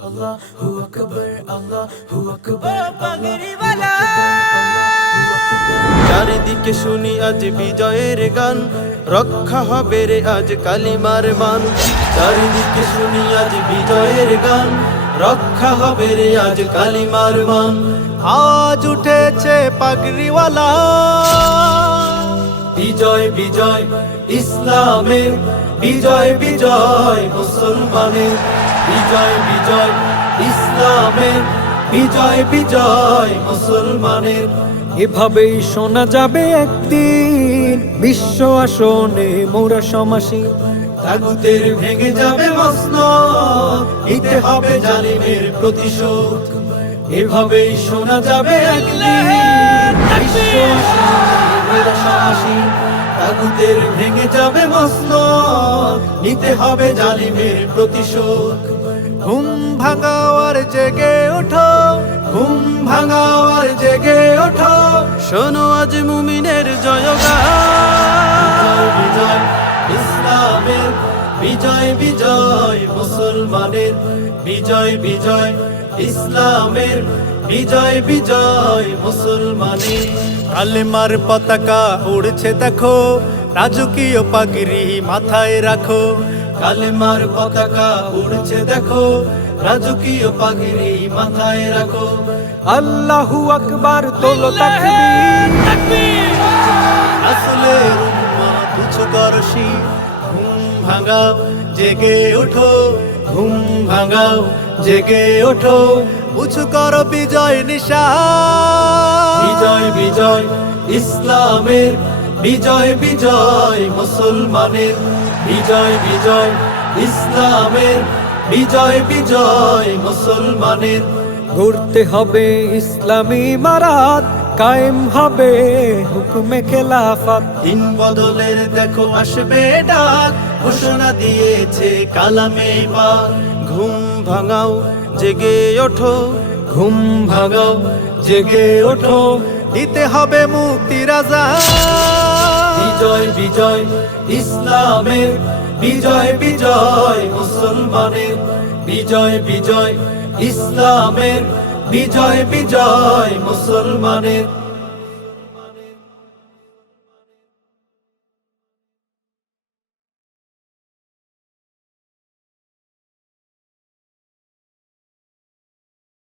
Allahu Akbar, Allahu Akbar, পাগড়িওয়ালা। চারিদিকে শুনি আজ বিজয়ের গান রক্ষা হবে রে আজ কালিমার মান। চারিদিকে শুনি আজ বিজয়ের গান রক্ষা হবে রে আজ কালিমার মান। আজ উঠেছে পাগড়িওয়ালা। বিজয় বিজয় ইসলামের বিজয় বিজয়, মুসলমানের বিজয় বিজয়। ইসলামের বিজয় বিজয়, মুসলমানের। এভাবেই শোনা যাবে একদিন বিশ্ব আসনে মোরা সমাসী। তাগুতের ভেঙে যাবে মস্ন নিতে হবে জালিমের প্রতিশোধ। এভাবেই শোনা যাবে একদিন বিশ্ব আসনে। তাগুতের ভেঙে যাবে মস্ন নিতে হবে জালিমের প্রতিশোধ। ঘুম ভাঙাওয়ার জেগে ওঠো, ঘুম ভাঙাওয়ার জেগে ওঠো। শোনো আজ মুমিনের জয়গান। বিজয়, ইসলামের বিজয় বিজয় মুসলমানের বিজয় বিজয়, ইসলামের বিজয় বিজয় মুসলমানের কালেমার পতাকা উড়ছে দেখো, রাজকীয় পাগড়ি মাথায় রাখো। কালেমার পতাকা উড়ছে দেখো, রাজকীয় পাগড়ি মাথায় রাখো। আল্লাহু আকবার, তোলো তাকবীর। আসলের উম্মত উচ্চদর্শী ঘুম ভাঙাও, জেগে ওঠো। ঘুম ভাঙাও, জেগে ওঠো। উঁচু কর বিজয় নিশা বিজয় বিজয় ইসলামের বিজয় বিজয় মুসলমানের বিজয় বিজয় ইসলামের বিজয় বিজয় মুসলমানের। ঘুরতে হবে ইসলামী মারাত কায়েম হবে হুকুমে খেলাফত। দিন বদলের দেখো আসবে ডাক ঘোষণা দিয়েছে কালামে বা ঘুম ভাঙাও জেগে ওঠো, ঘুম ভাগাও জেগে ওঠো, দিতে হবে মুক্তি রাজা। বিজয় বিজয়, ইসলামের বিজয় বিজয়, মুসলমানের বিজয় বিজয়, ইসলামের বিজয় বিজয়, মুসলমানের